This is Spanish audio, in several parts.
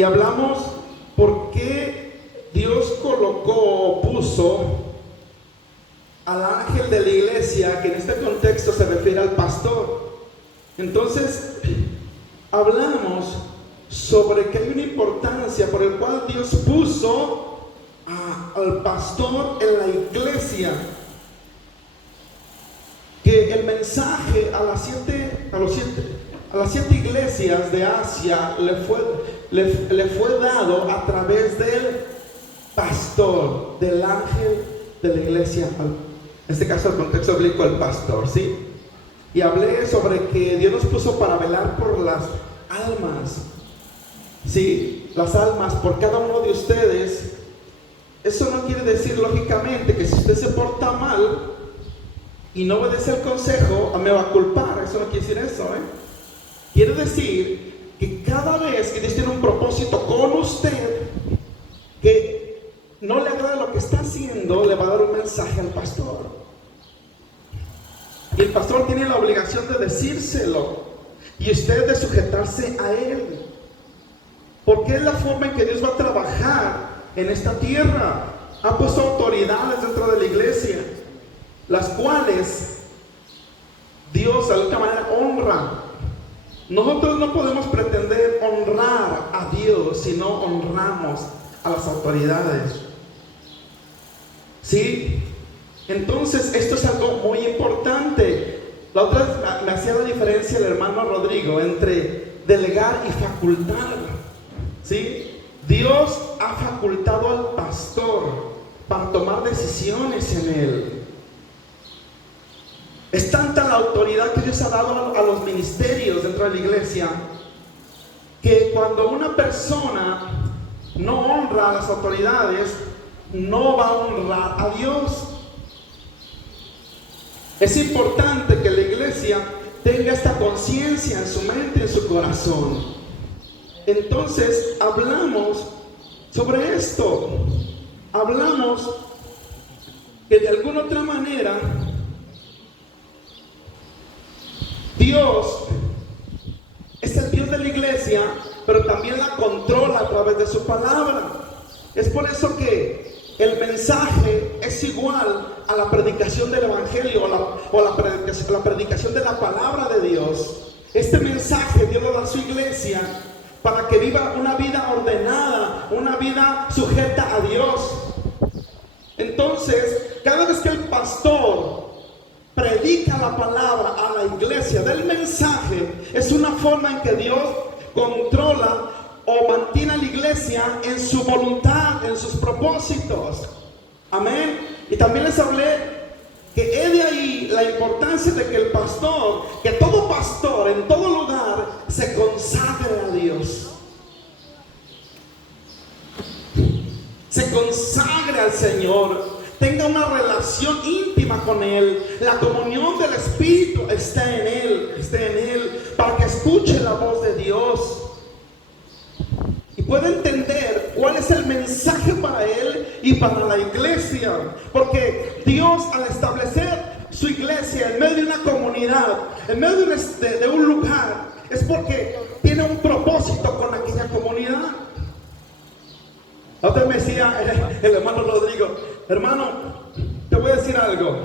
Y hablamos por qué Dios puso al ángel de la iglesia, que en este contexto se refiere al pastor. Entonces, hablamos sobre que hay una importancia por el cual Dios puso al pastor en la iglesia. Que el mensaje a las siete iglesias de Asia le fue dado a través del pastor, del ángel de la iglesia. En este caso, el contexto bíblico, el pastor, ¿sí? Y hablé sobre que Dios nos puso para velar por las almas, ¿sí? Las almas por cada uno de ustedes. Eso no quiere decir, lógicamente, que si usted se porta mal y no obedece el consejo, me va a culpar. Eso no quiere decir eso, Quiere decir que cada vez que Dios tiene un propósito con usted, que no le agrada lo que está haciendo, le va a dar un mensaje al pastor. Y el pastor tiene la obligación de decírselo, y usted de sujetarse a él, porque es la forma en que Dios va a trabajar en esta tierra. Ha puesto autoridades dentro de la iglesia, las cuales Dios de alguna manera honra. Nosotros no podemos pretender honrar a Dios si no honramos a las autoridades, ¿sí? Entonces esto es algo muy importante. La otra vez me hacía la diferencia el hermano Rodrigo entre delegar y facultar, ¿sí? Dios ha facultado al pastor para tomar decisiones en él. Es tanta la autoridad que Dios ha dado a los ministerios dentro de la iglesia, que cuando una persona no honra a las autoridades, no va a honrar a Dios. Es importante que la iglesia tenga esta conciencia en su mente, en su corazón. Entonces, hablamos sobre esto. Hablamos que de alguna otra manera Dios es el Dios de la iglesia, pero también la controla a través de su palabra. Es por eso que el mensaje es igual a la predicación del evangelio o la predicación de la palabra de Dios. Este mensaje Dios lo da a su iglesia para que viva una vida ordenada, una vida sujeta a Dios. Entonces, cada vez que el pastor predica la palabra a la iglesia del mensaje, es una forma en que Dios controla o mantiene a la iglesia en su voluntad, en sus propósitos. Amén. Y también les hablé que es de ahí la importancia de que el pastor, que todo pastor en todo lugar se consagre a Dios, se consagre al Señor, tenga una relación íntima con Él, la comunión del Espíritu esté en Él, para que escuche la voz de Dios y pueda entender cuál es el mensaje para Él y para la iglesia. Porque Dios, al establecer su iglesia en medio de una comunidad, en medio de un lugar, es porque tiene un propósito con aquella comunidad. Otra vez me decía el hermano Rodrigo: hermano, te voy a decir algo.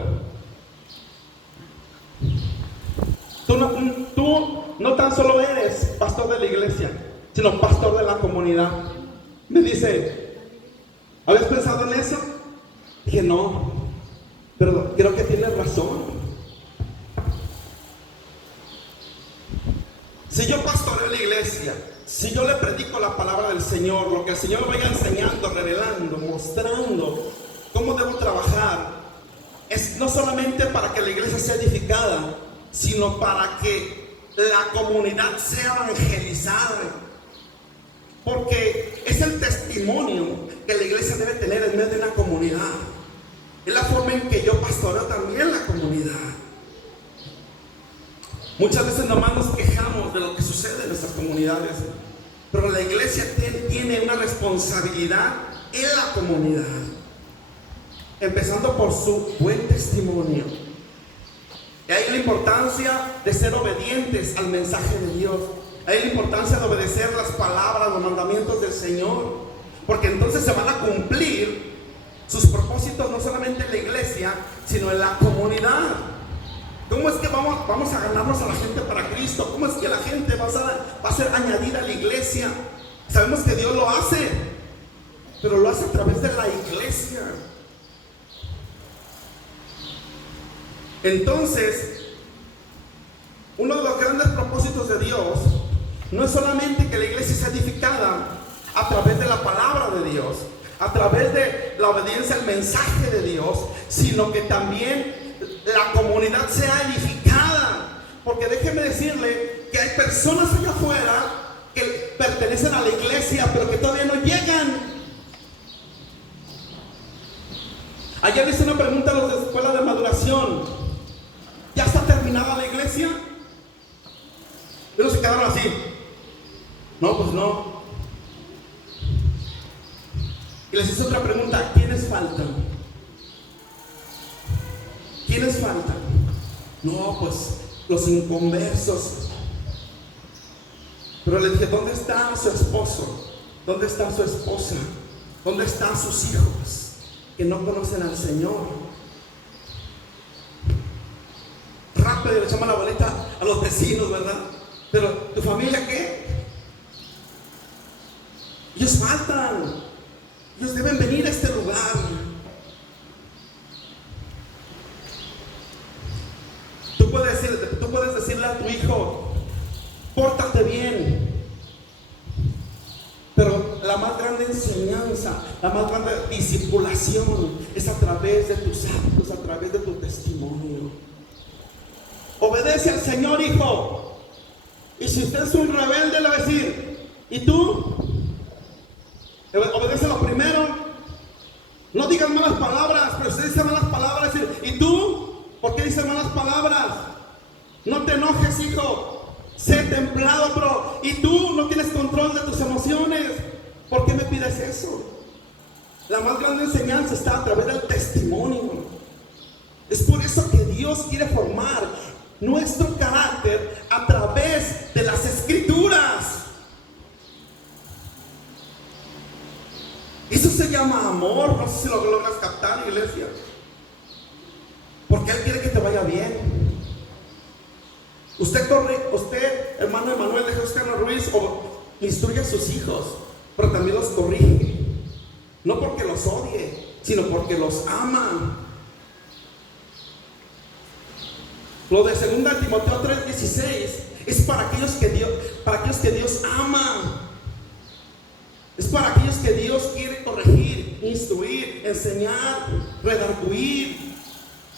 Tú no tan solo eres pastor de la iglesia, sino pastor de la comunidad. Me dice: ¿habías pensado en eso? Dije: no, pero creo que tienes razón. Si yo pastoreo la iglesia, si yo le predico la palabra del Señor, lo que el Señor vaya enseñando, revelando, mostrando cómo debo trabajar, es no solamente para que la iglesia sea edificada, sino para que la comunidad sea evangelizada. Porque es el testimonio que la iglesia debe tener en medio de una comunidad. Es la forma en que yo pastoreo también la comunidad. Muchas veces nomás nos quejamos de lo que sucede en nuestras comunidades, pero la iglesia tiene una responsabilidad en la comunidad, empezando por su buen testimonio. Y ahí la importancia de ser obedientes al mensaje de Dios. Hay la importancia de obedecer las palabras, los mandamientos del Señor, porque entonces se van a cumplir sus propósitos no solamente en la iglesia, sino en la comunidad. ¿Cómo es que vamos a ganarnos a la gente para Cristo? ¿Cómo es que la gente va a ser añadida a la iglesia? Sabemos que Dios lo hace, pero lo hace a través de la iglesia. Entonces, uno de los grandes propósitos de Dios no es solamente que la iglesia sea edificada a través de la palabra de Dios, a través de la obediencia al mensaje de Dios, sino que también la comunidad sea edificada. Porque déjeme decirle que hay personas allá afuera que pertenecen a la iglesia, pero que todavía no llegan. Ayer le hice una pregunta a los de escuela de maduración: ¿ya está terminada la iglesia? Pero se quedaron así. No, pues no. Y les hice otra pregunta: ¿quiénes faltan? ¿Quiénes faltan? No, pues los inconversos. Pero le dije: ¿dónde está su esposo? ¿Dónde está su esposa? ¿Dónde están sus hijos que no conocen al Señor? Rápido le echamos la boleta a los vecinos, ¿verdad? Pero ¿tu familia qué? Ellos faltan. Ellos deben venir a este lugar. Tú puedes decirle a tu hijo: pórtate bien. Pero la más grande enseñanza, la más grande discipulación es a través de tus actos, a través de tu testimonio. Obedece al Señor, hijo. Y si usted es un rebelde, le va a decir: ¿y tú? Obedece lo primero. No digas malas palabras. Pero usted dice malas palabras, ¿y tú? ¿Por qué dices malas palabras? No te enojes, hijo. Sé templado, pero ¿y tú? No tienes control de tus emociones. ¿Por qué me pides eso? La más grande enseñanza está a través del testimonio. Es por eso que Dios quiere formar nuestro carácter a través de las Escrituras. Eso se llama amor. No sé si lo logras captar, iglesia. Porque Él quiere que te vaya bien. Usted, hermano Emanuel de Jesús Carlos Ruiz, instruye a sus hijos, pero también los corrige. No porque los odie, sino porque los ama. Lo de 2 Timoteo 3:16 es para aquellos que Dios ama. Es para aquellos que Dios quiere corregir, instruir, enseñar, redarguir,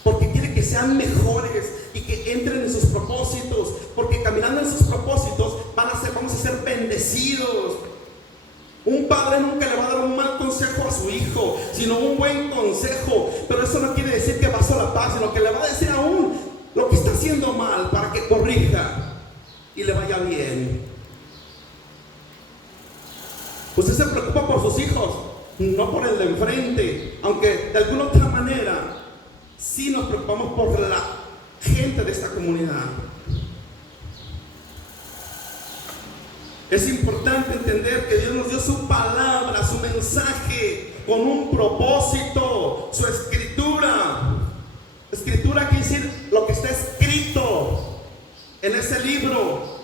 porque quiere que sean mejores y que entren en sus propósitos, porque caminando en sus propósitos vamos a ser bendecidos. Un padre nunca le va a dar un mal consejo a su hijo, sino un buen consejo. Pero eso no quiere decir que va a solapar, sino que le va a decir aún lo que está haciendo mal para que corrija y le vaya bien. Usted se preocupa por sus hijos, no por el de enfrente, aunque de alguna otra manera sí nos preocupamos por la gente de esta comunidad. Es importante entender que Dios nos dio su palabra, su mensaje, con un propósito, su escritura. Escritura quiere decir lo que está escrito en ese libro.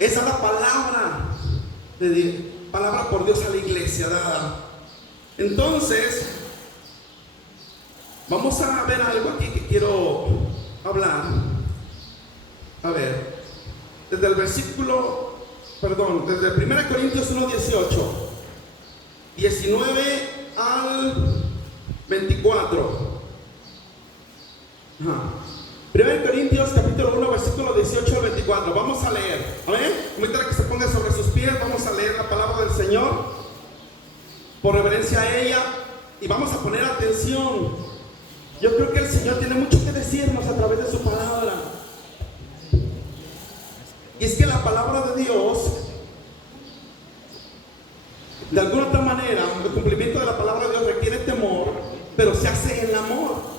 Esa es la palabra de Dios, palabra por Dios a la iglesia dada. Entonces, vamos a ver algo aquí que quiero hablar. A ver, desde 1 Corintios 1:18, 19 al 24. 1 Corintios capítulo 1, versículo 18 al 24. Vamos a leer. Amén. Mientras que se ponga sobre sus pies, vamos a leer la palabra del Señor por reverencia a ella, y vamos a poner atención. Yo creo que el Señor tiene mucho que decirnos a través de su palabra. Y es que la palabra de Dios, de alguna otra manera, el cumplimiento de la palabra de Dios requiere temor, pero se hace en amor.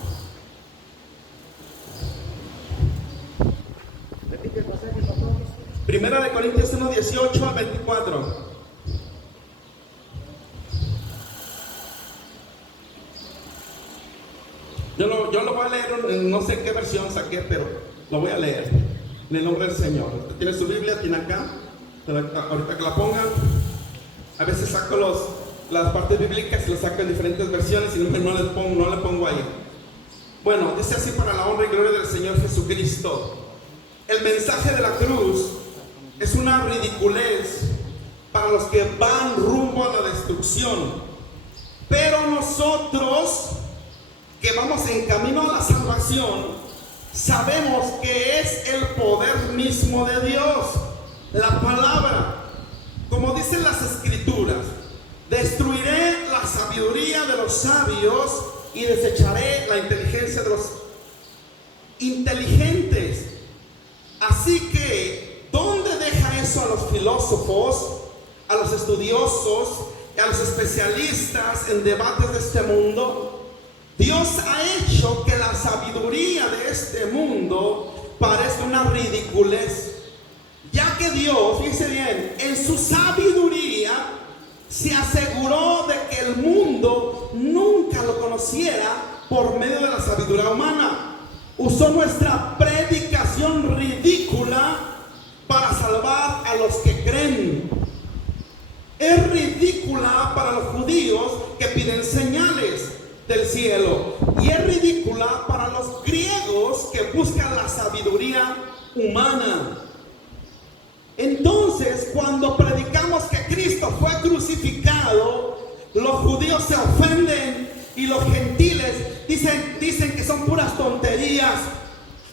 18 al 24. Yo lo voy a leer, no sé qué versión saqué, pero lo voy a leer en el nombre del Señor. Usted tiene su Biblia, tiene acá, ahorita que la pongan. A veces saco las partes bíblicas y las saco en diferentes versiones y no le pongo ahí. Bueno, dice así: para la honra y gloria del Señor Jesucristo. El mensaje de la cruz es una ridiculez para los que van rumbo a la destrucción, pero nosotros que vamos en camino a la salvación sabemos que es el poder mismo de Dios, la palabra. Como dicen las escrituras: destruiré la sabiduría de los sabios y desecharé la inteligencia de los inteligentes. Así que, ¿dónde deja eso a los filósofos, a los estudiosos, a los especialistas en debates de este mundo? Dios ha hecho que la sabiduría de este mundo parezca una ridiculez, ya que Dios, fíjese bien, en su sabiduría se aseguró de que el mundo nunca lo conociera por medio de la sabiduría humana. Usó nuestra predicación ridícula para salvar a los que creen. Es ridícula para los judíos que piden señales del cielo, y es ridícula para los griegos que buscan la sabiduría humana. Entonces, cuando predicamos que Cristo fue crucificado, los judíos se ofenden y los gentiles dicen que son puras tonterías.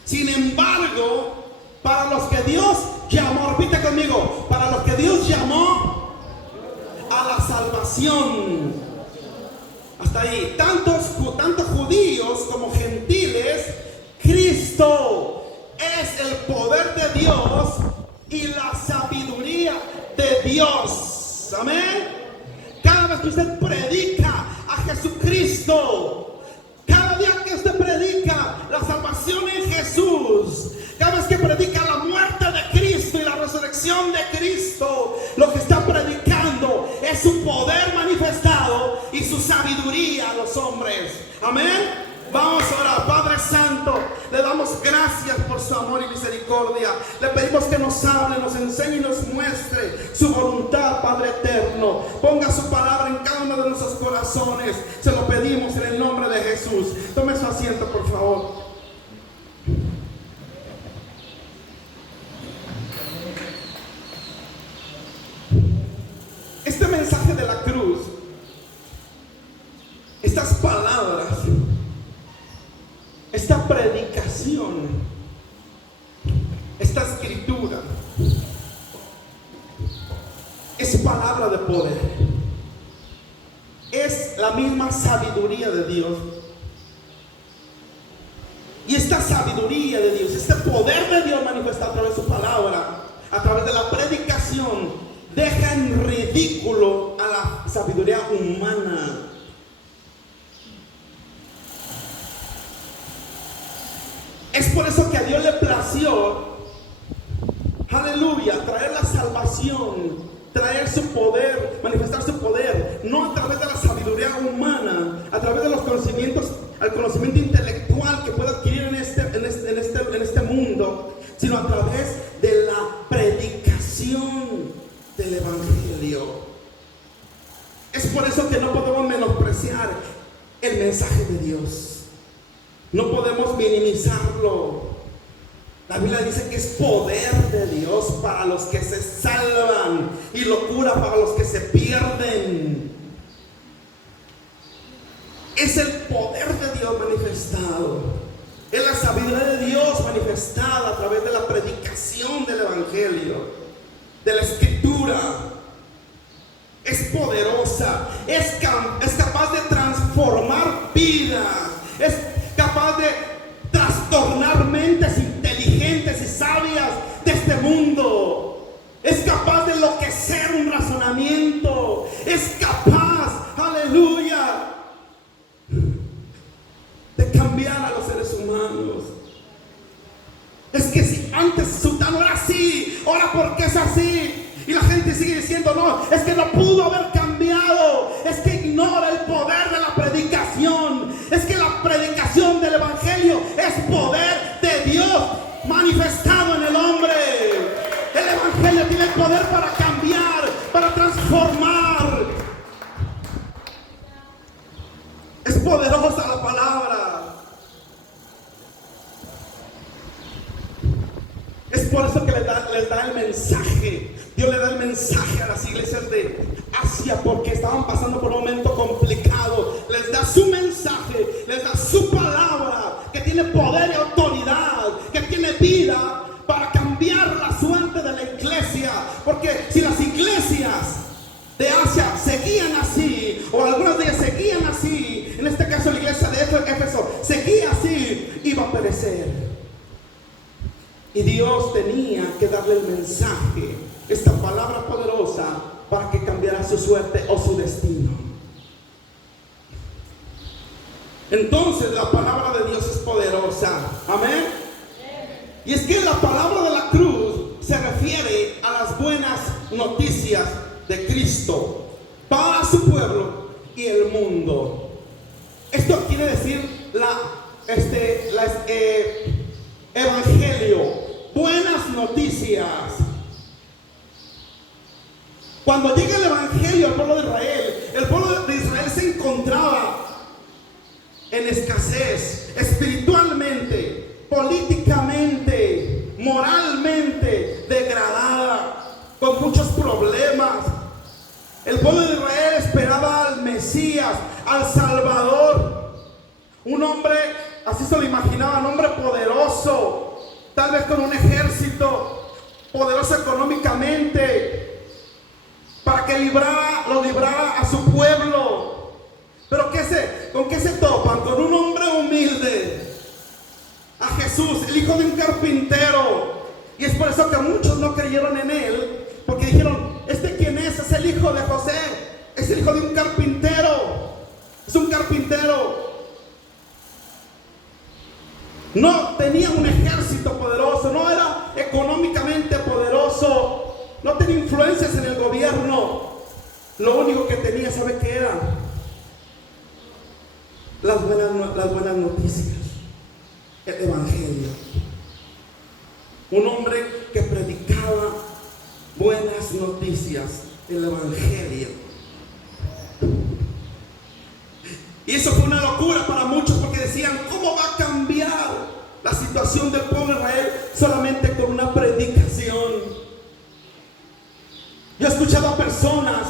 Sin embargo, para los que Dios llamó, repite conmigo, para los que Dios llamó a la salvación, hasta ahí, tanto judíos como gentiles, Cristo es el poder de Dios y la sabiduría de Dios. Amén. Cada vez que usted predica a Jesucristo, cada día que usted predica la salvación en Jesús, cada vez que predica la muerte de Cristo y la resurrección de Cristo, lo que está predicando es su poder manifestado y su sabiduría a los hombres. Amén. Vamos a orar. Padre Santo, le damos gracias por su amor y misericordia. Le pedimos que nos hable, nos enseñe y nos muestre su voluntad, Padre eterno. Ponga su palabra en cada uno de nuestros corazones. Se lo pedimos en el nombre de Jesús. Tome su asiento, por favor. Este mensaje de la cruz, estas palabras, esta predicación, esta escritura, es palabra de poder. Es la misma sabiduría de Dios. Y esta sabiduría de Dios, este poder de Dios manifestado a través de su palabra, a través de la predicación, deja en ridículo a la sabiduría humana. Es por eso que a Dios le plació, aleluya, traer la salvación, traer su poder, manifestar su poder, no a través de la sabiduría humana, a través de los conocimientos, al conocimiento intelectual que puede adquirir en este mundo, sino a través de la predicación del Evangelio. Es por eso que no podemos menospreciar el mensaje de Dios. No podemos minimizarlo. La Biblia dice que es poder de Dios para los que se salvan y locura para los que se pierden. Es el poder de Dios manifestado. Es la sabiduría de Dios manifestada a través de la predicación del Evangelio, de la Escritura. Es poderosa, es capaz de transformar vidas, es capaz de trastornar mentes inteligentes y sabias de este mundo. Es capaz de enloquecer un razonamiento. Es capaz, aleluya, de cambiar a los seres humanos. Es que si antes Sultano era así, ahora ¿por qué es así? Y la gente sigue diciendo, no, es que no pudo haber cambiado, es que ignora el poder de la predicación. Es que la predicación del evangelio es poder de Dios manifestado en el hombre. El evangelio tiene el poder para cambiar, para transformar. Es poderosa la palabra. Es por eso que les da el mensaje. Dios le da el mensaje a las iglesias de Asia, porque estaban pasando por un momento complicado. Les da su mensaje, les da su palabra, que tiene poder y autoridad, que tiene vida para cambiar la suerte de la iglesia. Porque si las iglesias de Asia seguían así, o algunas de ellas seguían así, en este caso la iglesia de Éfeso seguía así, iba a perecer. Y Dios tenía que darle el mensaje, esta palabra poderosa, para que cambiara su suerte o su destino. Entonces la palabra de Dios es poderosa. Amén. Y es que la palabra de la cruz se refiere a las buenas noticias de Cristo para su pueblo y el mundo. Esto quiere decir evangelio, buenas noticias. Cuando llega el evangelio al pueblo de Israel, el pueblo de Israel se encontraba en escasez espiritualmente, políticamente, moralmente degradada, con muchos problemas. El pueblo de Israel esperaba al Mesías, al Salvador, un hombre, así se lo imaginaba, un hombre poderoso, tal vez con un ejército, poderoso económicamente, para que lo librara a su pueblo. Pero ¿con qué se topan? Con un hombre humilde, a Jesús, el hijo de un carpintero. Y es por eso que muchos no creyeron en él, porque dijeron, ¿este quién es? Es el hijo de José, es el hijo de un carpintero, es un carpintero. No tenía un ejército poderoso, no era económicamente poderoso, no tenía influencias en el gobierno. Lo único que tenía, ¿sabe qué era? Las buenas noticias, el evangelio. Un hombre que predicaba buenas noticias, el evangelio. Y eso fue una locura para muchos, porque decían, ¿cómo va a cambiar la situación del pueblo de Israel solamente con una predicación? Yo he escuchado a personas,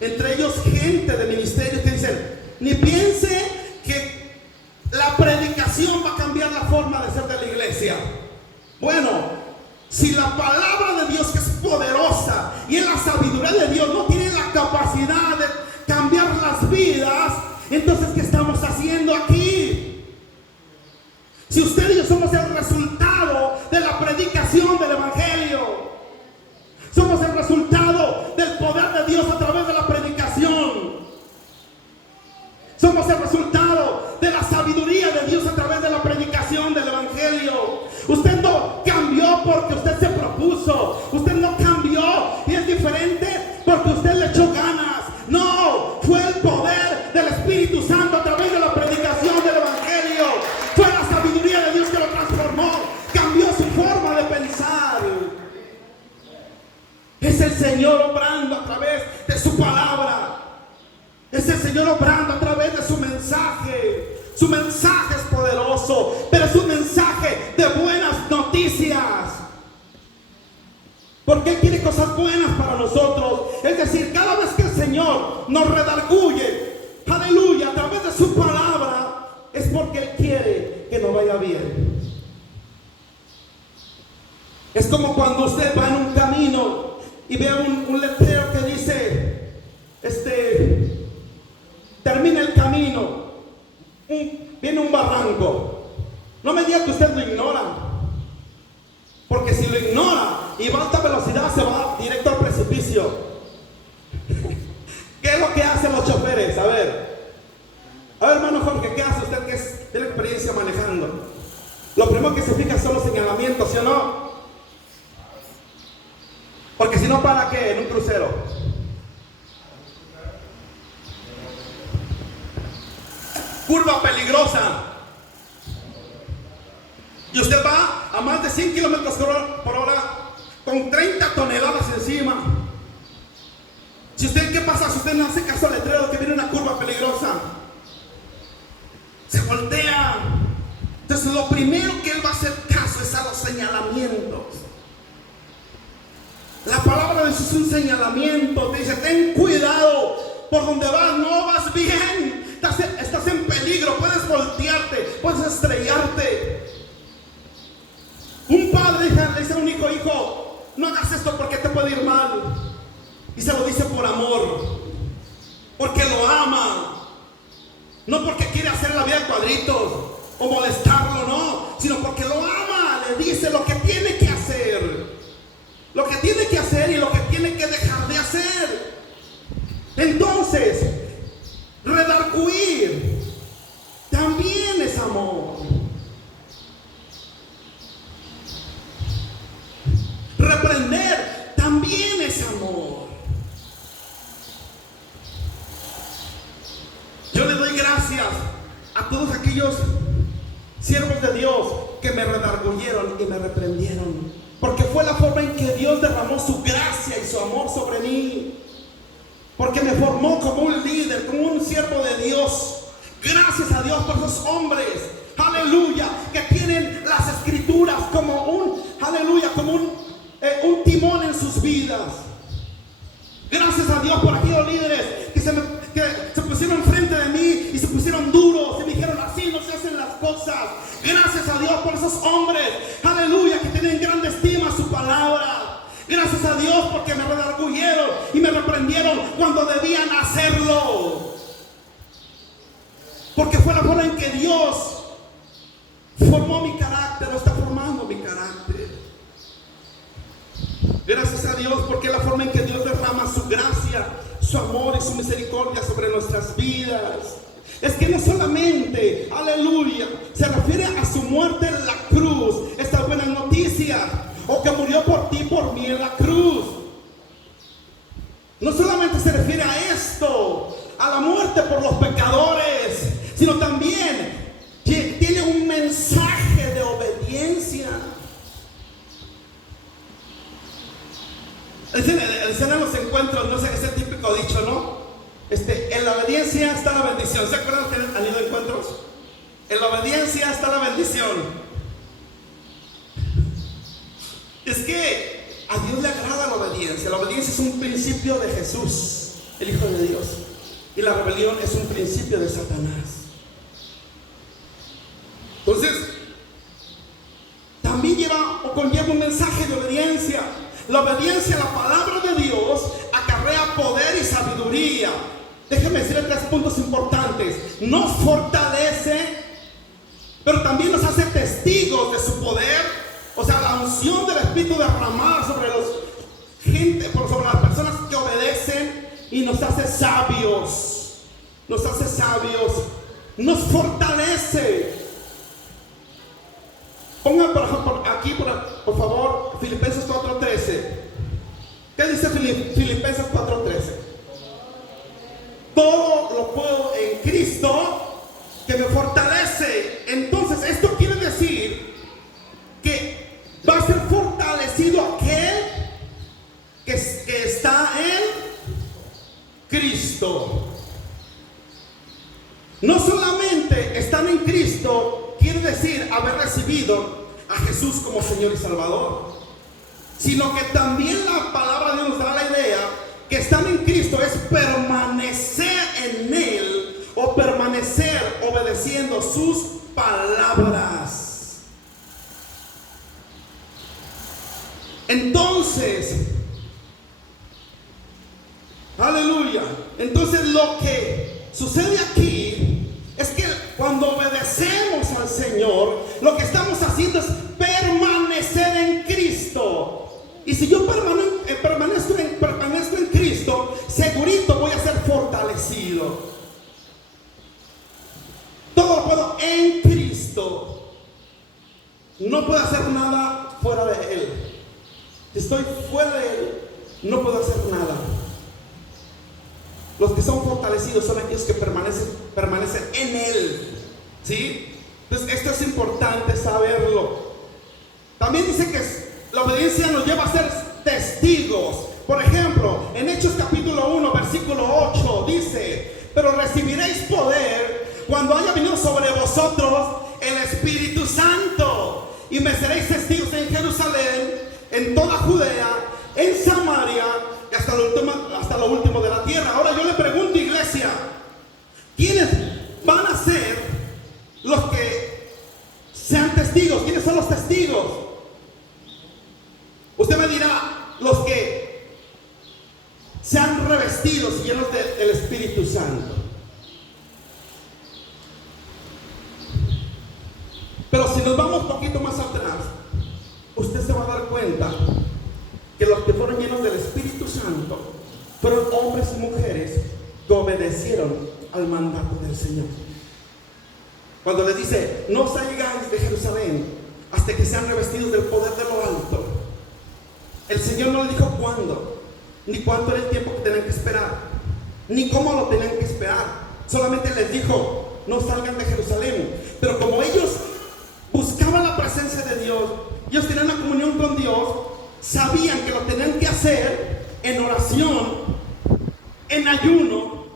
entre ellos gente de ministerio, que dicen, ni piense que la predicación va a cambiar la forma de ser de la iglesia. Bueno, si la palabra de Dios, que es poderosa, y en la sabiduría de Dios no tiene la capacidad de cambiar las vidas, entonces ¿qué estamos haciendo aquí? Si usted y yo somos el resultado de la predicación del evangelio, somos el resultado del poder de Dios a través de la predicación, somos el resultado de la sabiduría de Dios a través de la predicación del evangelio. Usted no cambió porque usted se propuso, usted no cambió y es diferente porque usted le echó ganas. No, fue el poder del Espíritu Santo a través de la predicación del evangelio, fue la sabiduría de Dios que lo transformó, cambió su forma de pensar. Es el Señor obrando a través de su palabra, es el Señor obrando a través de su mensaje. Su mensaje es poderoso, pero es un mensaje de buenas noticias, porque Él quiere cosas buenas para nosotros. Es decir, cada vez que el Señor nos redarguye, aleluya, a través de su palabra, es porque Él quiere que nos vaya bien. Es como cuando usted va en un camino y ve un letrero que dice, termina el camino, viene un barranco. No me diga que usted lo ignora, porque si lo ignora y va a alta velocidad, se va directo al precipicio. ¿Qué es lo que hacen los choferes? A ver, hermano Jorge, ¿qué hace usted que tiene experiencia manejando? Lo primero que se fija son los señalamientos, ¿sí o no? Porque si no, ¿para qué? En un crucero. Curva peligrosa. Y usted va a más de 100 kilómetros por hora con 30 toneladas encima. Si usted, ¿qué pasa? Si usted no hace caso al letrero que viene una curva peligrosa, se voltea. Entonces lo primero que él va a hacer caso es a los señalamientos. La palabra de Jesús es un señalamiento. Te dice: ten cuidado, por donde vas no vas bien. Estás en peligro, puedes voltearte, puedes estrellarte. Un padre le dice a un hijo: hijo, no hagas esto porque te puede ir mal. Y se lo dice por amor, porque lo ama, no porque quiere hacer la vida de cuadritos o molestarlo, no, sino porque lo ama. Le dice lo que tiene que hacer, lo que tiene que hacer y lo que tiene que dejar de hacer. Entonces, redarguir también es amor. Reprender también es amor. Yo le doy gracias a todos aquellos siervos de Dios que me redarguyeron y me reprendieron, porque fue la forma en que Dios derramó su gracia y su amor sobre mí, porque me formó como un líder, como un siervo de Dios. Gracias a Dios por esos hombres, aleluya, que tienen las escrituras como un, aleluya, como un timón en sus vidas. Gracias a Dios por aquellos líderes que se pusieron frente de mí y se pusieron duros y me dijeron: así no se hacen las cosas. Gracias a Dios por esos hombres, aleluya, que tienen grande estima a su palabra. Gracias a Dios porque me redarguyeron y me reprendieron cuando debían hacerlo, porque fue la forma en que Dios formó mi carácter, o está formando mi carácter. Gracias a Dios porque la forma en que Dios derrama su gracia, su amor y su misericordia sobre nuestras vidas. Es que no solamente, aleluya, se refiere a su muerte en la cruz, esta buena noticia, o que murió por ti, por mí en la cruz. No solamente se refiere a esto, a la muerte por los pecadores, sino también que tiene un mensaje de obediencia. Dicen en los encuentros, no sé, ese típico dicho, ¿no? En la obediencia está la bendición. ¿Se acuerdan que han ido a encuentros? En la obediencia está la bendición. Es que a Dios le agrada la obediencia. La obediencia es un principio de Jesús, el Hijo de Dios, y la rebelión es un principio de Satanás. Entonces, también conlleva un mensaje de obediencia. La obediencia a la palabra de Dios acarrea poder y sabiduría. Déjenme decirle 3 puntos importantes. Nos fortalece, pero también nos hace testigos de su poder. O sea, la unción del Espíritu derramada sobre las personas que obedecen, y nos hace sabios. Nos hace sabios. Nos fortalece. Pongan aquí, por favor, Filipenses 4:13. ¿Qué dice Filipenses 4:13? Todo lo puedo en Cristo que me fortalece. Entonces, esto quiere decir que va a ser fortalecido aquel que está en Cristo. No solamente están en Cristo quiere decir haber recibido a Jesús como Señor y Salvador, sino que también la palabra de Dios nos da la idea que estar en Cristo es permanecer en Él, o permanecer obedeciendo sus palabras. Entonces, aleluya, entonces lo que sucede aquí es que cuando obedecemos al Señor, lo que estamos haciendo es permanecer en Cristo. Y si yo permanezco en Cristo, segurito voy a ser fortalecido. Todo lo puedo en Cristo. No puedo hacer nada fuera de Él. Si estoy fuera de Él, no puedo hacer nada. Los que son fortalecidos son aquellos que permanecen en Él. ¿Sí? Entonces esto es importante saberlo. También dice que la obediencia nos lleva a ser testigos. Por ejemplo, en Hechos capítulo 1 versículo 8 dice: pero recibiréis poder cuando haya venido sobre vosotros el Espíritu Santo, y me seréis testigos en Jerusalén, en toda Judea, en Samaria y hasta lo último de la tierra. Ahora yo le pregunto, iglesia, ¿quiénes van a ser los que sean testigos? ¿Quiénes son los testigos? Usted me dirá: los que sean revestidos y llenos del Espíritu Santo. Pero si nos vamos un poquito más atrás, usted se va a dar cuenta que los que fueron llenos del Espíritu Santo fueron hombres y mujeres que obedecieron al mandato del Señor. Cuando le dice: no salgáis de Jerusalén hasta que sean revestidos del poder de lo alto, el Señor no le dijo cuándo, ni cuánto era el tiempo que tenían que esperar, ni cómo lo tenían que esperar. Solamente les dijo: no salgan de Jerusalén. Pero como ellos buscaban la presencia de Dios, ellos tenían una comunión con Dios, sabían que lo tenían que hacer en oración, en ayuno,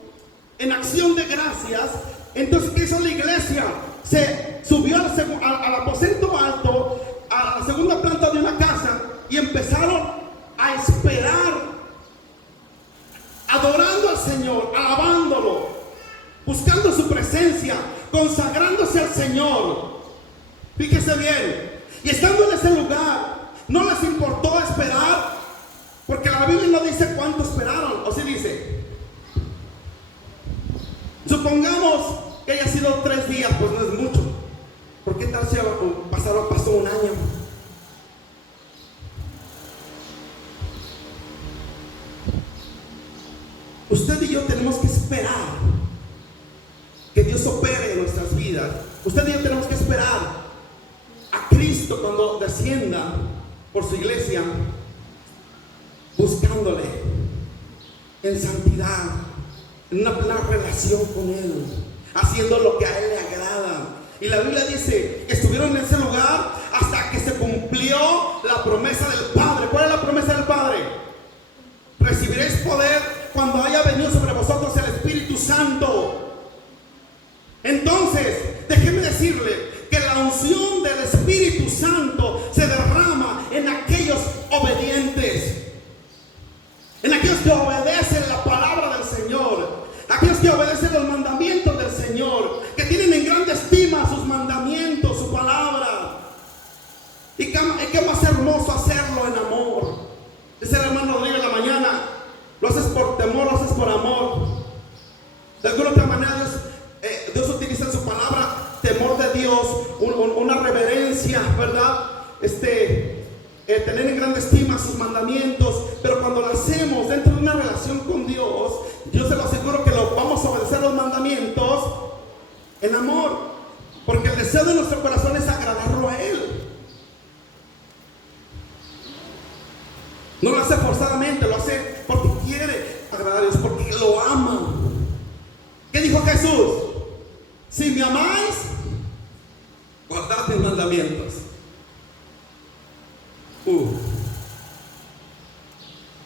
en acción de gracias. Entonces, ¿qué hizo la iglesia? Se subió al aposento alto, a la segunda planta de una casa, y empezaron a esperar, adorando al Señor, alabándolo, buscando su presencia, consagrándose al Señor. Fíjese bien. Y estando en ese lugar, no les importó esperar, porque la Biblia no dice cuánto esperaron, o sí dice. Supongamos que haya sido 3 días, pues no es mucho. ¿Por qué tal si pasó un año? Usted y yo tenemos que esperar que Dios opere en nuestras vidas. Usted y yo tenemos que esperar a Cristo cuando descienda por su iglesia, buscándole en santidad, en una plena relación con Él, haciendo lo que a Él le agrada. Y la Biblia dice que estuvieron en ese lugar hasta que se cumplió la promesa del Padre. ¿Cuál es la promesa del Padre? Recibiréis poder cuando haya venido sobre vosotros el Espíritu Santo. Entonces, déjeme decirle que la unción del Espíritu Santo se derrama en aquellos obedientes, en aquellos que obedecen la palabra del Señor, aquellos que obedecen los mandamientos del Señor, que tienen en grande estima sus mandamientos, su palabra. Y qué más hermoso hacerlo en amor. Dice el hermano Rodríguez en la mañana: lo haces por temor, lo haces por amor. De alguna otra manera Dios utiliza en su palabra temor de Dios, una reverencia, ¿verdad? Tener en gran estima sus mandamientos. Pero cuando lo hacemos dentro de una relación con Dios, yo se lo aseguro que lo vamos a obedecer los mandamientos en amor, porque el deseo de nuestro corazón es agradarlo a Él. No lo hace forzadamente, lo hace porque quiere agradar a Dios, porque lo ama. ¿Qué dijo Jesús? Si me amáis, guardad mis mandamientos.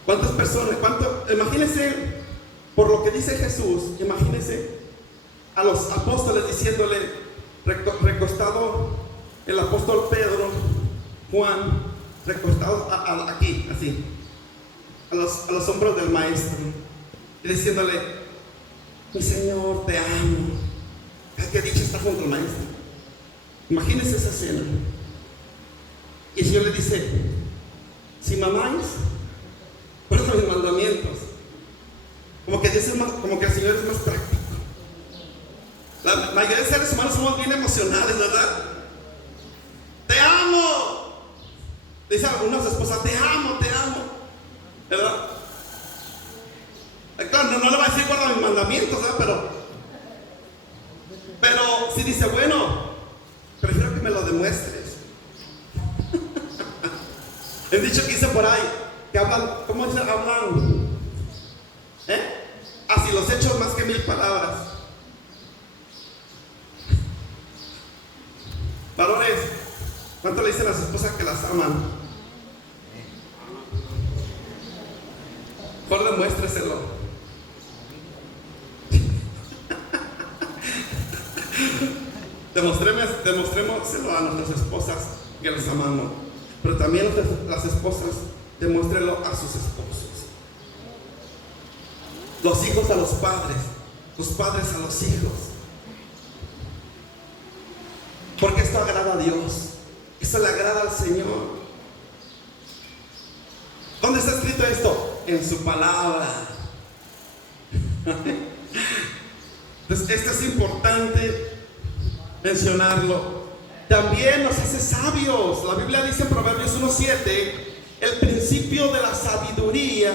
¿Cuántas personas? Imagínense, por lo que dice Jesús, imagínense a los apóstoles diciéndole, recostado el apóstol Pedro, Juan, recostado aquí, así, a los hombros del maestro, y diciéndole: mi Señor, te amo. ¿Qué ha dicho? Está junto al maestro. Imagínense esa escena. Y el Señor le dice: si me amáis, guarda mis mandamientos. Como que el Señor es más práctico. La mayoría de seres humanos somos bien emocionales, ¿verdad? Te amo. Dice una esposa: te amo, ¿verdad? Claro, no le va a decir guarda mis mandamientos, ¿verdad? Pero si dice: bueno, prefiero que me lo demuestres. El dicho que hice por ahí: que hablan, ¿cómo dice? Hablan, así los hechos más que 1000 palabras. Varones, ¿cuánto le dicen a las esposas que las aman? Mejor demuéstreselo. Demostrémoselo a nuestras esposas que las amamos. Pero también las esposas, demuéstrenlo a sus esposos. Los hijos a los padres a los hijos. Porque esto agrada a Dios, esto le agrada al Señor. ¿Dónde está escrito esto? En su palabra. Entonces, esto es importante mencionarlo. También nos hace sabios. La Biblia dice en Proverbios 1:7: el principio de la sabiduría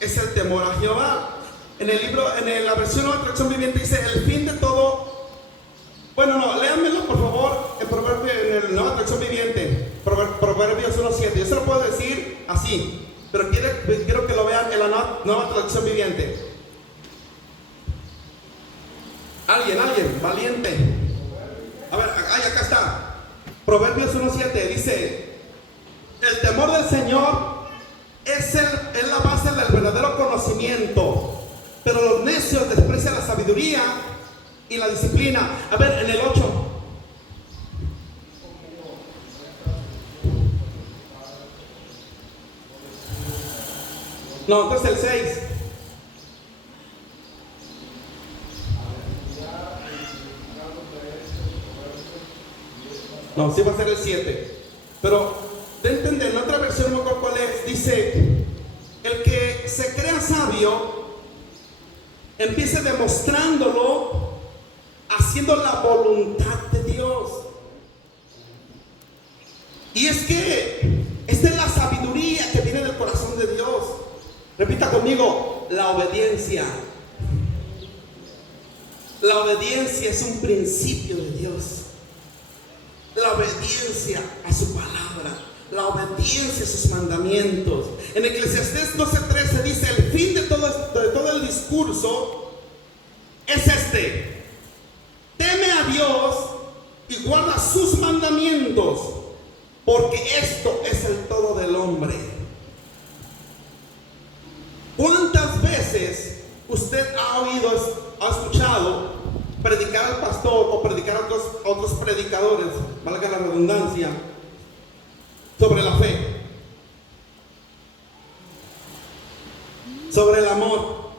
es el temor a Jehová. En la versión Nueva Traducción Viviente dice: el fin de todo. Bueno, no, léanmelo por favor en el Nueva Traducción Viviente, Proverbios 1:7. Yo se lo puedo decir así, pero quiero que lo vean en la Nueva Traducción Viviente. Alguien, valiente. A ver, acá está. Proverbios 1:7 dice: el temor del Señor es la base del verdadero conocimiento, pero los necios desprecian la sabiduría y la disciplina. A ver, en el 8. No, entonces el 6. No, sí va a ser el 7. Pero de entender, en otra versión no me acuerdo cuál es, dice: el que se crea sabio, empiece demostrándolo, haciendo la voluntad de Dios. Y es que esta es la sabiduría que viene del corazón de Dios. Repita conmigo: la obediencia. La obediencia es un principio de Dios. La obediencia a su palabra, la obediencia a sus mandamientos. En Eclesiastés 12:13 dice: el fin de todo el discurso es este: teme a Dios y guarda sus mandamientos, porque esto es el todo del hombre. ¿Cuántas veces usted ha escuchado predicar al pastor o predicar a otros predicadores, valga la redundancia, sobre la fe, sobre el amor?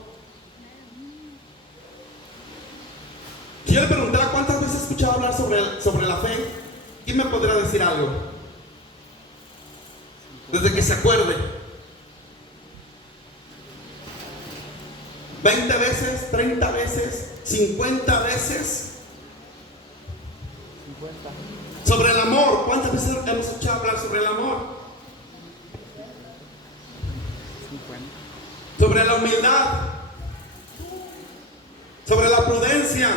Si yo le preguntara cuántas veces he escuchado hablar sobre la fe, ¿quién me podrá decir algo? Desde que se acuerde. 20 veces, 30 veces, 50 veces. 50. Sobre el amor, ¿cuántas veces hemos escuchado hablar sobre el amor? 50. Sobre la humildad, sobre la prudencia,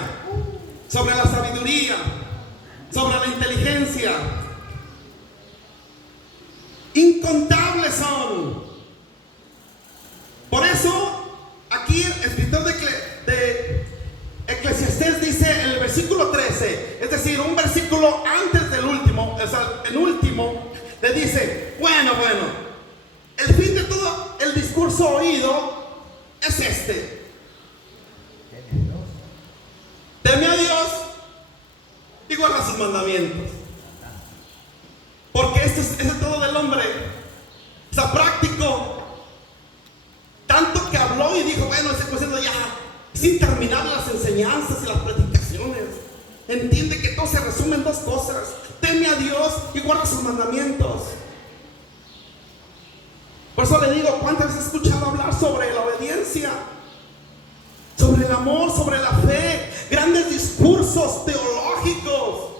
sobre la sabiduría, sobre la inteligencia. Incontables son. Por eso aquí el escritor de Eclesiastés dice en el versículo 13, es decir, un versículo antes del último, o sea, el último, le dice: bueno, el fin de todo el discurso oído es este: teme a Dios y guarda sus mandamientos. Porque este es todo del hombre. O sea, práctico. Tanto que habló y dijo: bueno, ese cosito ya es interminable, las enseñanzas y las predicaciones. Entiende que todo se resume en dos cosas: teme a Dios y guarda sus mandamientos. Por eso le digo, ¿cuántas veces he escuchado hablar sobre la obediencia, sobre el amor, sobre la fe? Grandes discursos teológicos.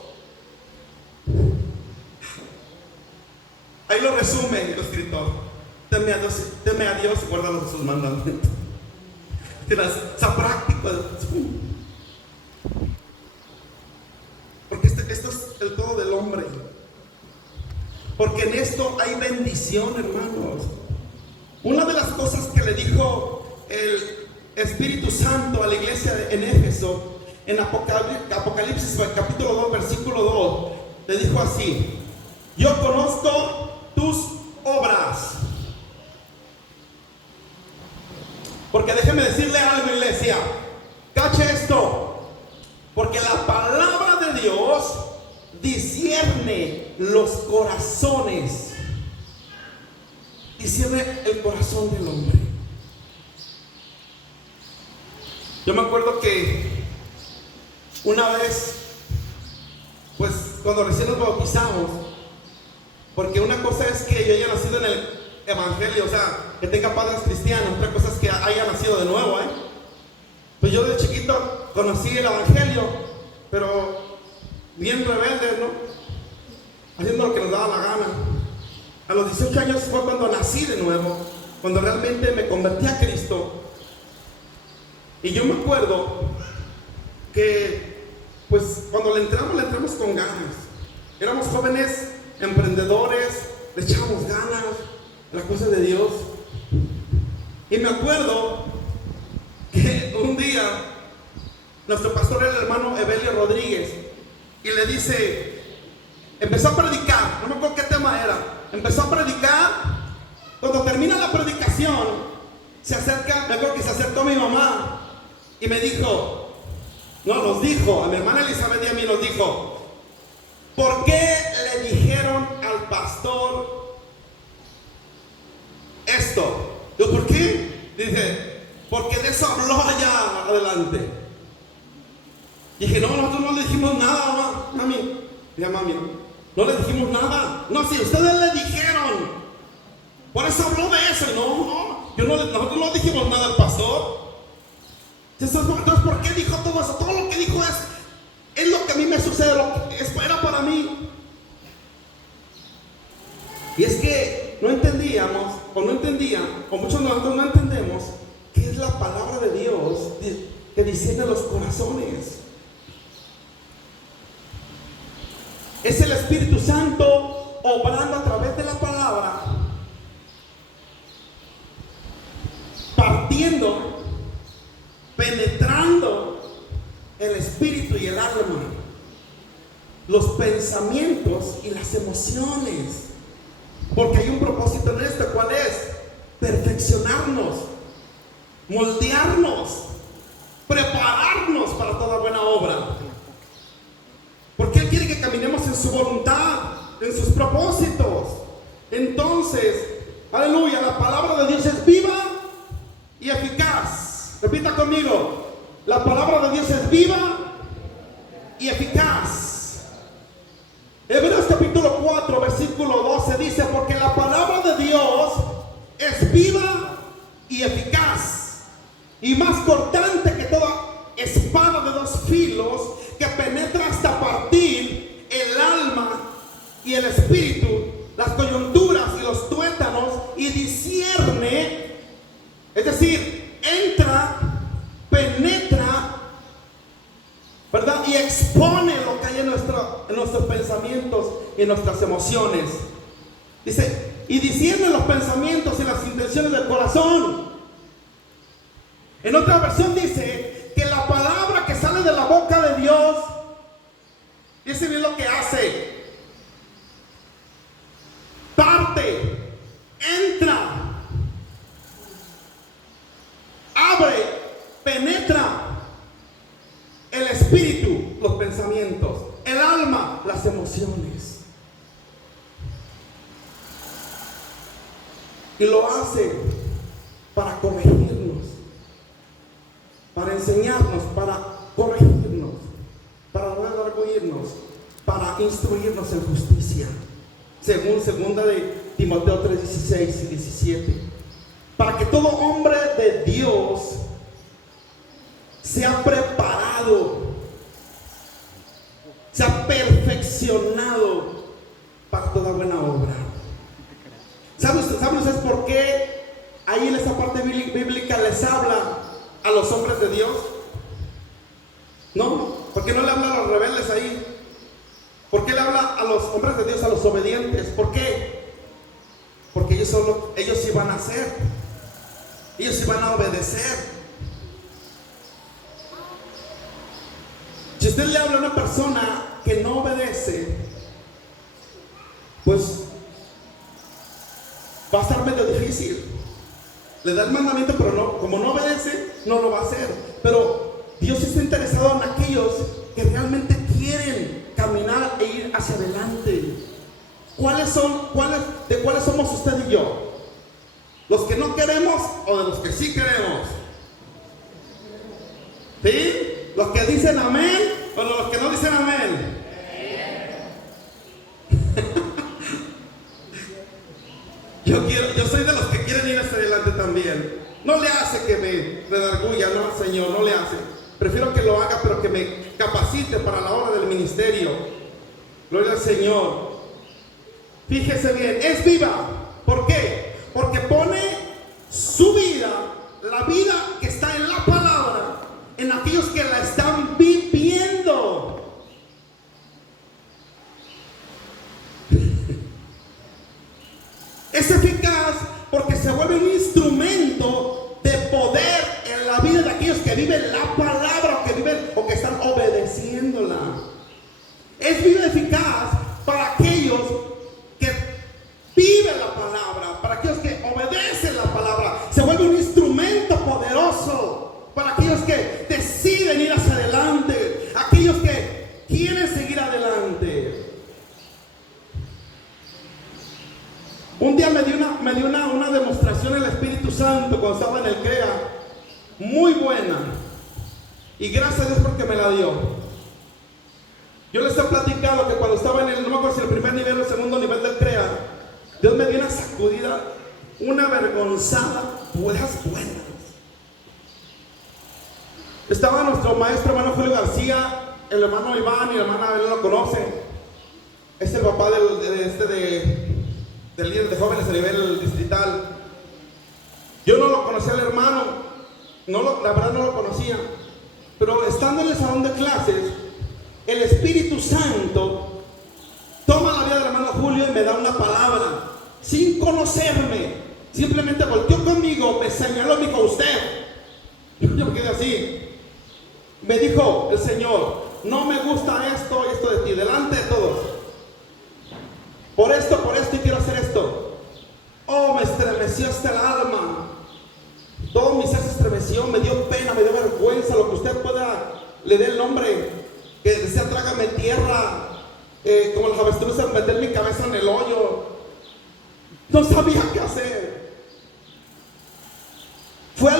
Ahí lo resume el escritor: teme a Dios y guarda sus mandamientos. Está práctico. Porque esto es el todo del hombre. Porque en esto hay bendición, hermanos. Una de las cosas que le dijo el Espíritu Santo a la iglesia en Éfeso, en Apocalipsis capítulo 2, versículo 2, le dijo así: yo conozco tus obras. Porque déjeme decirle algo, iglesia, cache esto, porque la palabra de Dios discierne los corazones, discierne el corazón del hombre. Yo me acuerdo que una vez, pues cuando recién nos bautizamos, porque una cosa es que yo haya nacido en el evangelio, o sea, que tenga padres cristianos, otra cosa es que haya nacido de nuevo, Pues yo de chiquito conocí el evangelio, pero bien rebelde, ¿no? Haciendo lo que nos daba la gana. A los 18 años fue cuando nací de nuevo, cuando realmente me convertí a Cristo. Y yo me acuerdo que, pues, cuando le entramos con ganas. Éramos jóvenes emprendedores, le echábamos ganas a las cosas de Dios. Y me acuerdo que un día nuestro pastor era el hermano Evelio Rodríguez, y le dice, empezó a predicar, no me acuerdo qué tema era, empezó a predicar. Cuando termina la predicación, se acerca, me acuerdo que se acercó mi mamá y me dijo, nos dijo, a mi hermana Elizabeth y a mí nos dijo: ¿por qué le dijeron al pastor esto? Yo, ¿por qué? Dice, porque de eso habló allá adelante. Dije, no, nosotros no le dijimos nada, mami. Dije, mami, no le dijimos nada. No, si ustedes le dijeron, por eso habló de eso. Nosotros no dijimos nada al pastor. Entonces, ¿por qué dijo todo eso? Todo lo que dijo es lo que a mí me sucede, era para mí. Y es que no entendíamos, o muchos de nosotros no entendemos qué es la palabra de Dios que discierne los corazones. Es el Espíritu Santo obrando a través de la palabra, partiendo, penetrando el espíritu y el alma, los pensamientos y las emociones. Porque hay un propósito en esto. ¿Cuál es? Perfeccionarnos, moldearnos, prepararnos para toda buena obra. Porque Él quiere que caminemos en su voluntad, en sus propósitos. Entonces, aleluya, la palabra de Dios es viva y eficaz. Repita conmigo: la palabra de Dios es viva y eficaz. Hebreos capítulo 4, versículo 12 dice: porque la palabra de Dios es viva y eficaz, y más cortante que toda espada de dos filos, que penetra hasta partir el alma y el espíritu, las coyunturas y los tuétanos, y discierne, es decir, entra, penetra, ¿verdad? Y expone lo que hay en nuestros pensamientos y en nuestras emociones. Dice, y discierne los pensamientos y las intenciones del corazón. En otra versión dice que la palabra que sale de la boca de Dios, dice bien lo que hace: parte, entra, abre, penetra el espíritu, los pensamientos, el alma, las emociones. Y lo hace para corregirnos, para enseñarnos, para corregirnos, para redarguirnos, para instruirnos en justicia, según 2 de Timoteo 3, 16 y 17, para que todo hombre de Dios sea preparado, sea perfeccionado para toda buena obra. ¿Saben ustedes por qué ahí en esa parte bíblica les habla a los hombres de Dios? No, ¿por qué no le habla a los rebeldes ahí? ¿Por qué le habla a los hombres de Dios, a los obedientes? ¿Por qué? porque ellos sí van a hacer, ellos sí van a obedecer. Si usted le habla a una persona que no obedece, pues va a estar medio difícil. Le da el mandamiento, pero no, como no obedece, no lo va a hacer. Pero Dios está interesado en aquellos que realmente quieren caminar e ir hacia adelante. ¿De cuáles somos usted y yo? ¿Los que no queremos o de los que sí queremos? ¿Sí? ¿Los que dicen amén o los que no dicen amén? Yo soy de los que quieren ir hacia adelante también. No le hace que me redarguya, no, Señor, no le hace. Prefiero que lo haga, pero que me capacite para la obra del ministerio. Gloria al Señor. Fíjese bien, es viva. ¿Por qué? Porque pone su vida, la vida que está en la palabra, en aquellos que la están viviendo. Es eficaz porque se vuelve un instrumento de poder en la vida de aquellos que viven la palabra o que están obedeciéndola. Es vida eficaz para aquellos que viven la palabra, para aquellos que obedecen la palabra. Se vuelve un instrumento poderoso para aquellos que deciden ir hacia adelante, aquellos que quieren seguir adelante. Un día me dio una demostración el Espíritu Santo cuando estaba en el CREA, muy buena, y gracias a Dios porque me la dio. Yo les he platicado que cuando estaba no me acuerdo si el primer nivel o el segundo nivel del CREA, Dios me dio una sacudida, una avergonzada, buenas. Estaba nuestro maestro hermano Julio García, el hermano Iván y la hermana Belén lo conocen. Es el papá del líder de jóvenes a nivel distrital. Yo no lo conocía al hermano, la verdad no lo conocía, pero estando en el salón de clases, el Espíritu Santo toma la vida del hermano Julio y me da una palabra, sin conocerme, simplemente volteó conmigo, me señaló, me dijo: usted. Yo me quedé así. Me dijo el Señor: no me gusta esto y esto de ti, delante de todos. Por esto y quiero hacer esto. Oh, me estremeció hasta el alma. Todo mi ser se estremeció, me dio pena, me dio vergüenza. Lo que usted pueda, le dé el nombre, que decía: trágame tierra, como los avestruces, meter mi cabeza en el hoyo. No sabía qué hacer. Fue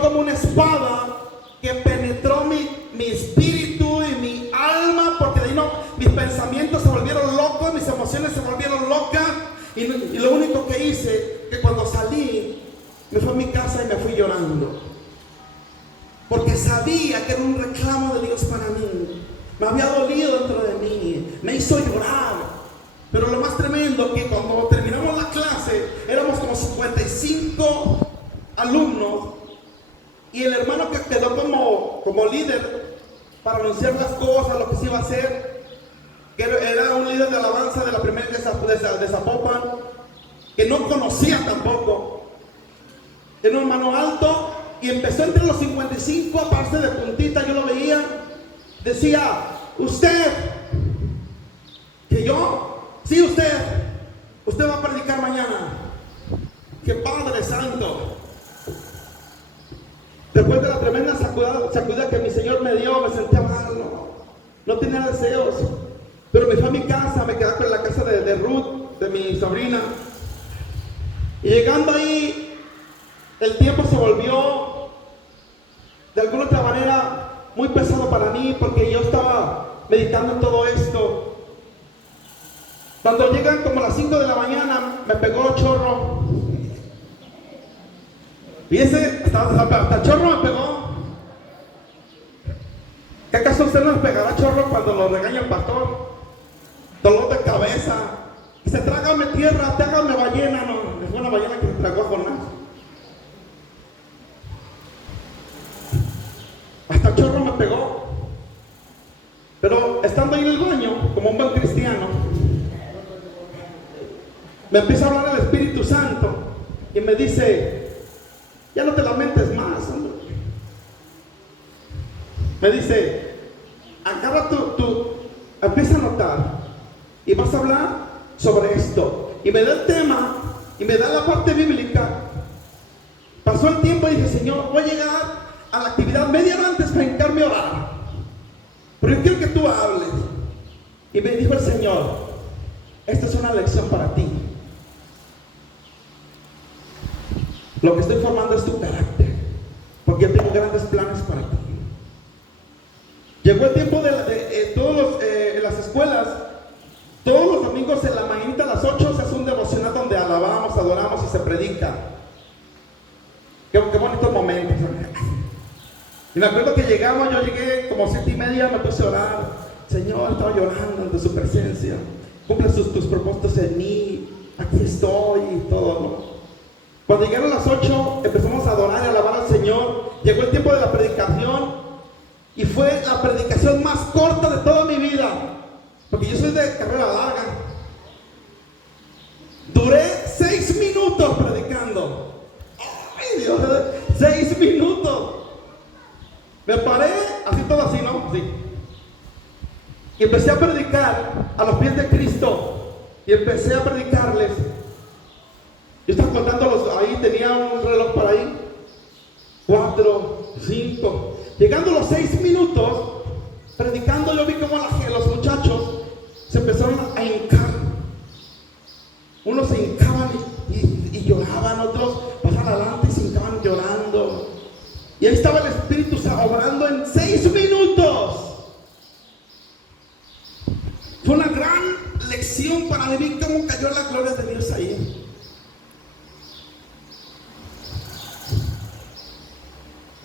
como una espada que penetró mi espíritu y mi alma, porque de ahí mis pensamientos se volvieron locos, mis emociones se volvieron locas, y lo único que hice, que cuando salí, me fui a mi casa y me fui llorando, porque sabía que era un reclamo de Dios para mí. Me había dolido dentro de mí, me hizo llorar. Pero lo más tremendo, que cuando terminamos la clase, éramos como 55 alumnos, y el hermano que quedó como líder para anunciar las cosas, lo que se iba a hacer, que era un líder de alabanza de la primera de Zapopan, que no conocía tampoco. Era un hermano alto y empezó entre los 55 a pararse de puntita. Yo lo veía, decía: usted, que yo, sí, usted va a predicar mañana. ¡Qué Padre Santo! Después de la tremenda sacudida que mi Señor me dio, me sentía mal, no tenía deseos. Pero me fui a mi casa, me quedé en la casa de Ruth, de mi sobrina. Y llegando ahí, el tiempo se volvió, de alguna otra manera, muy pesado para mí, porque yo estaba meditando en todo esto. Cuando llegan como las 5 de la mañana, me pegó chorro. Fíjense, hasta chorro me pegó. ¿Qué acaso usted nos pegará chorro cuando lo regaña el pastor? Dolor de cabeza. Dice: trágame tierra, trágame ballena. No, es una ballena que me tragó a Jonás. Hasta chorro me pegó. Pero estando ahí en el baño, como un buen cristiano, me empieza a hablar el Espíritu Santo. me dice, ya no te lamentes más, hombre. Me dice, agarra empieza a anotar y vas a hablar sobre esto. Y me da el tema y me da la parte bíblica. Pasó el tiempo y dije, Señor, voy a llegar a la actividad media hora antes para hincarme a orar, pero yo quiero que tú hables. Y me dijo el Señor, esta es una lección para ti. Lo que estoy formando es tu carácter, porque yo tengo grandes planes para ti. Llegó el tiempo en las escuelas, todos los domingos en la mañanita a las 8 se hace un devocional donde alabamos, adoramos y se predica. Qué bonitos momentos. Y me acuerdo que llegamos, yo llegué como 7:30, me puse a orar. Señor, estaba llorando ante su presencia. Cumple tus propósitos en mí. Aquí estoy y todo, ¿no? Cuando llegaron las 8, empezamos a adorar y a alabar al Señor. Llegó el tiempo de la predicación y fue la predicación más corta de toda mi vida, porque yo soy de carrera larga. Duré 6 minutos predicando. ¡Ay, Dios! 6 minutos. Me paré, así todo así, ¿no? Así. Y empecé a predicar a los pies de Cristo. Y empecé a predicarles. Yo estaba contándolos, ahí tenía un reloj para ahí. 4, 5. Llegando a los 6 minutos, predicando, yo vi como los muchachos se empezaron a hincar. Unos se hincaban y lloraban, otros pasaban adelante y se hincaban llorando. Y ahí estaba el Espíritu obrando en 6 minutos. Fue una gran lección para mí, vi cómo cayó la gloria de Dios ahí.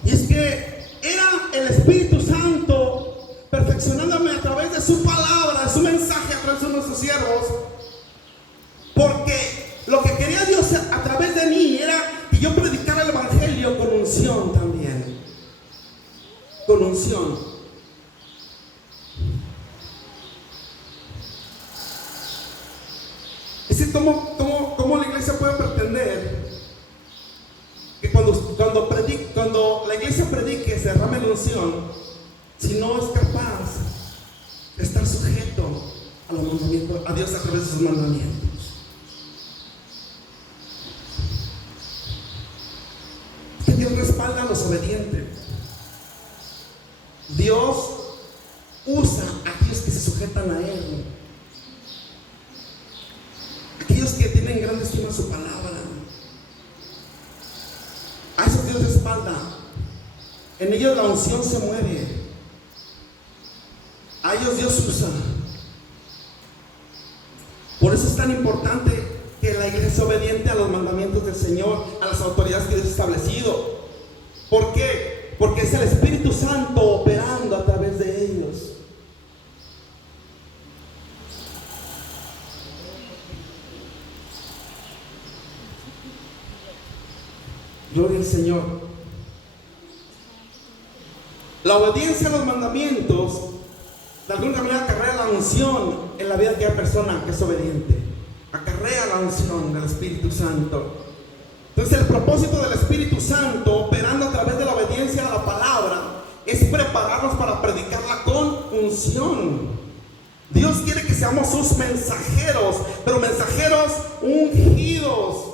Y es que era el Espíritu Santo perfeccionándome a través de su palabra, de su mensaje a través de nuestros siervos. Porque lo que quería Dios a través de mí era que yo predicara el Evangelio con unción también. Con unción. Es decir, ¿cómo la iglesia puede pretender que cuando la iglesia predique, se derrame la unción, si no es capaz de estar sujeto a los mandamientos, a Dios a través de sus mandamientos? Que Dios respalda a los obedientes. Dios usa a aquellos que se sujetan a Él, aquellos que tienen grande estima a su palabra. A esos Dios respalda. En ellos la unción se mueve. A ellos Dios usa. Por eso es tan importante que la iglesia sea obediente a los mandamientos del Señor, a las autoridades que Dios ha establecido. ¿Por qué? Porque es el Espíritu Santo operando a través de ellos. Gloria al Señor. La obediencia a los mandamientos de alguna manera acarrea la unción en la vida de aquella persona que es obediente. Acarrea la unción del Espíritu Santo. Entonces el propósito del Espíritu Santo operando a través de la obediencia a la palabra es prepararnos para predicarla con unción. Dios quiere que seamos sus mensajeros, pero mensajeros ungidos.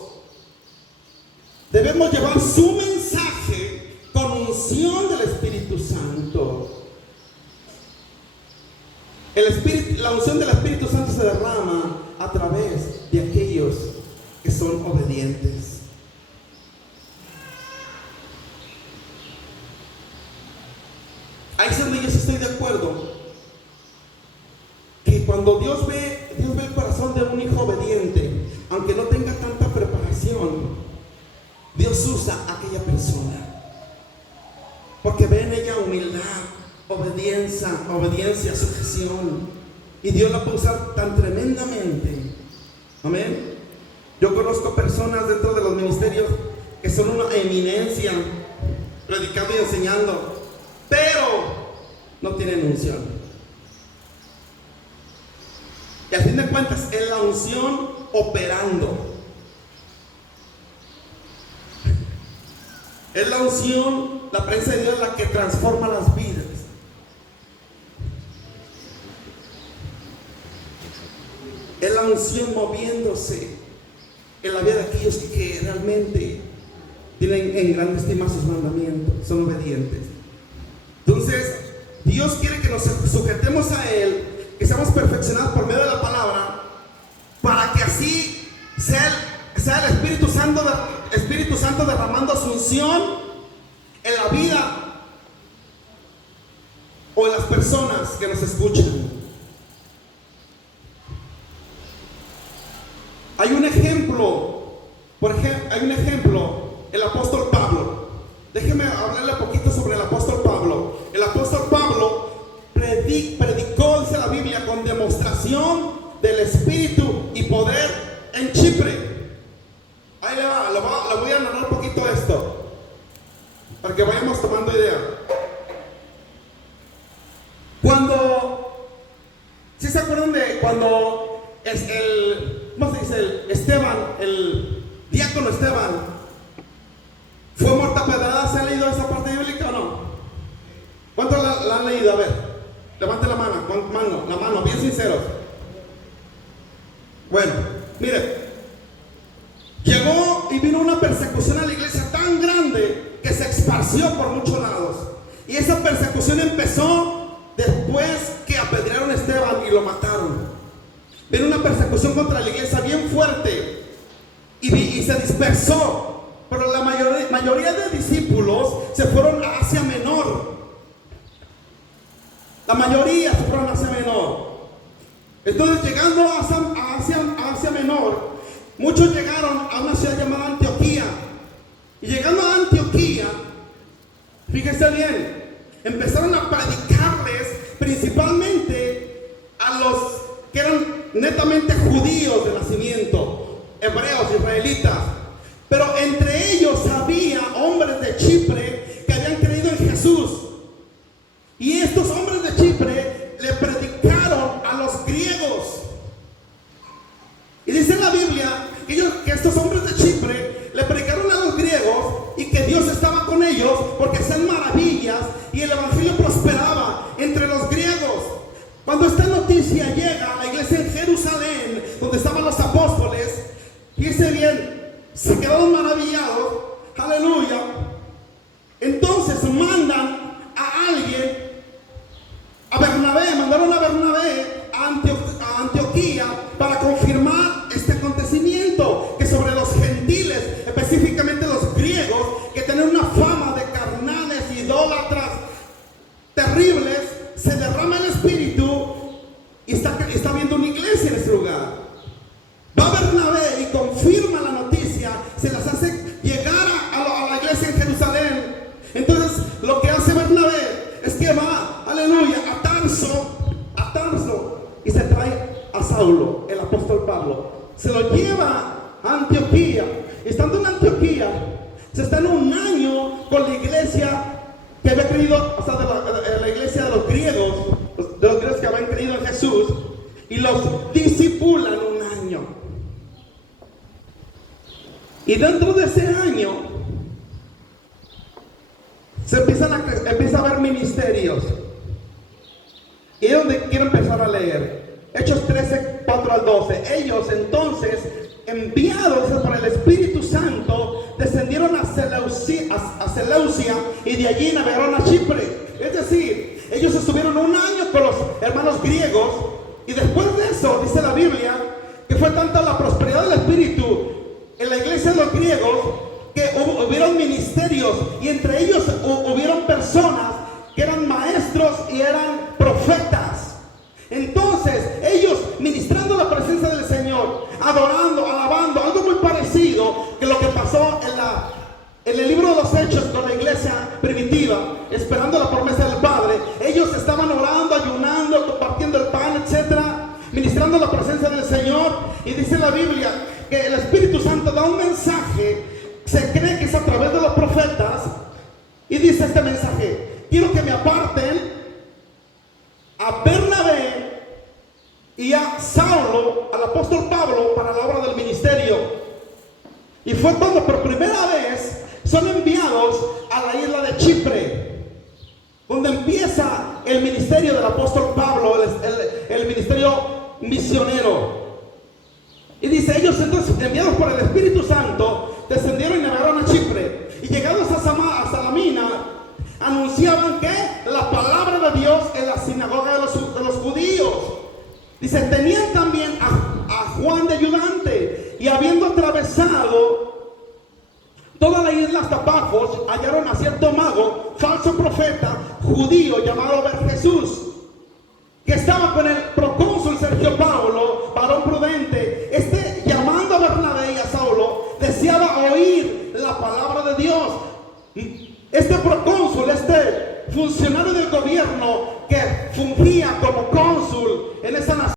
Debemos llevar su mensaje con unción del Espíritu Santo. La unción del Espíritu Santo se derrama a través de aquellos que son obedientes. Ahí es donde yo estoy de acuerdo, que cuando Dios ve el corazón de un hijo obediente, aunque no tenga tanta preparación, Dios usa a aquella persona, porque ve en ella humildad, obediencia, sujeción, y Dios la puede usar tan tremendamente. Amén. Yo conozco personas dentro de los ministerios que son una eminencia predicando y enseñando, pero no tienen unción. Y a fin de cuentas es la unción operando. Es la unción, la presencia de Dios la que transforma las vidas. Es la unción moviéndose en la vida de aquellos que realmente tienen en gran estima sus mandamientos, son obedientes. Entonces, Dios quiere que nos sujetemos a Él, que seamos perfeccionados por medio de la palabra, para que así sea el Espíritu Santo derramando su unción en la vida o en las personas que nos escuchan. Hay un ejemplo, el apóstol Pablo. Déjeme hablarle un poquito sobre el apóstol Pablo. El apóstol Pablo predicó, dice la Biblia, con demostración del Espíritu y poder en Chipre. Ahí le voy a narrar un poquito esto, para que vayamos tomando idea. ¿Sí se acuerdan de cuando ¿cómo se dice? El diácono Esteban fue muerto a pedradas? ¿Se ha leído esa parte bíblica o no? ¿Cuántos la han leído? A ver, levante la mano, bien sinceros. Bueno, mire, llegó y vino una persecución a la iglesia tan grande que se esparció por muchos lados. Y esa persecución empezó después que apedrearon a Esteban y lo mataron. Vino una persecución contra la iglesia bien fuerte y se dispersó. Pero la mayoría de discípulos se fueron a Asia Menor. La mayoría se fueron a Asia Menor. Entonces, llegando a Asia Menor, muchos llegaron a una ciudad llamada Antioquía. Y llegando a Antioquía, fíjense bien, empezaron a predicarles principalmente a los que eran netamente judíos de nacimiento, hebreos, israelitas. Pero entre ellos había hombres de Chipre que habían creído en Jesús. Y estos hombres de Chipre le predicaron a los griegos. Y dice la Biblia que estos hombres de Chipre le predicaron a los griegos y que Dios estaba con ellos porque hacían maravillas y el evangelio prosperaba entre los griegos. Cuando esta noticia llega a la iglesia en Jerusalén, donde estaban los apóstoles, fíjense bien, se quedaron maravillados, aleluya. Entonces mandan a alguien, mandaron a Bernabé a Antioquía para confirmar este acontecimiento, que sobre los gentiles, específicamente los griegos, que tenían una fama de carnales, idólatras, terribles, se derrama el Espíritu y está viendo una iglesia en ese lugar. Va Bernabé y confirma la noticia, se las hace llegar a la iglesia en Jerusalén. Entonces, lo que hace Bernabé es que va, aleluya, a Tarso, y se trae a Saulo, el apóstol Pablo. Se lo lleva a Antioquía. Estando en Antioquía, se está en un año con la iglesia que había creído, o sea, de la iglesia de los griegos que habían creído en Jesús, y los discipulan un año. Y dentro de ese año se empieza a ver ministerios. Y es donde quiero empezar a leer Hechos 13, 4 al 12. Ellos entonces, enviados por el Espíritu Santo, descendieron a Seleucia y de allí navegaron a Chipre. Es decir, ellos estuvieron un año con los hermanos griegos, y después de eso dice la Biblia que fue tanta la prosperidad del Espíritu en la iglesia de los griegos que hubieron ministerios, y entre ellos hubieron personas que eran maestros y eran profetas. Entonces ellos, ministrando la presencia del Señor, adorando, alabando, algo muy parecido que lo que pasó en el libro de los Hechos con la iglesia primitiva, esperando la promesa del Padre. Ellos estaban orando, ayunando, compartiendo el pan, etcétera, ministrando la presencia del Señor. Y dice la Biblia que el Espíritu Santo da un mensaje, se cree que es a través de los profetas, y dice este mensaje: quiero que me aparten a Bernabé y a Saulo, al apóstol Pablo, para la obra del ministerio. Y fue cuando por primera vez son enviados a la isla de Chipre, donde empieza el ministerio del apóstol Pablo, el ministerio misionero. Y dice, ellos entonces, enviados por el Espíritu Santo, descendieron y navegaron a Chipre. Y llegados a Salamina, anunciaban que la palabra de Dios en la sinagoga de los judíos. Dice, tenían también a Juan de ayudante. Y habiendo atravesado toda la isla hasta Pafos, hallaron a cierto mago, falso profeta, judío, llamado Jesús, que estaba con el procónsul Sergio Paulo,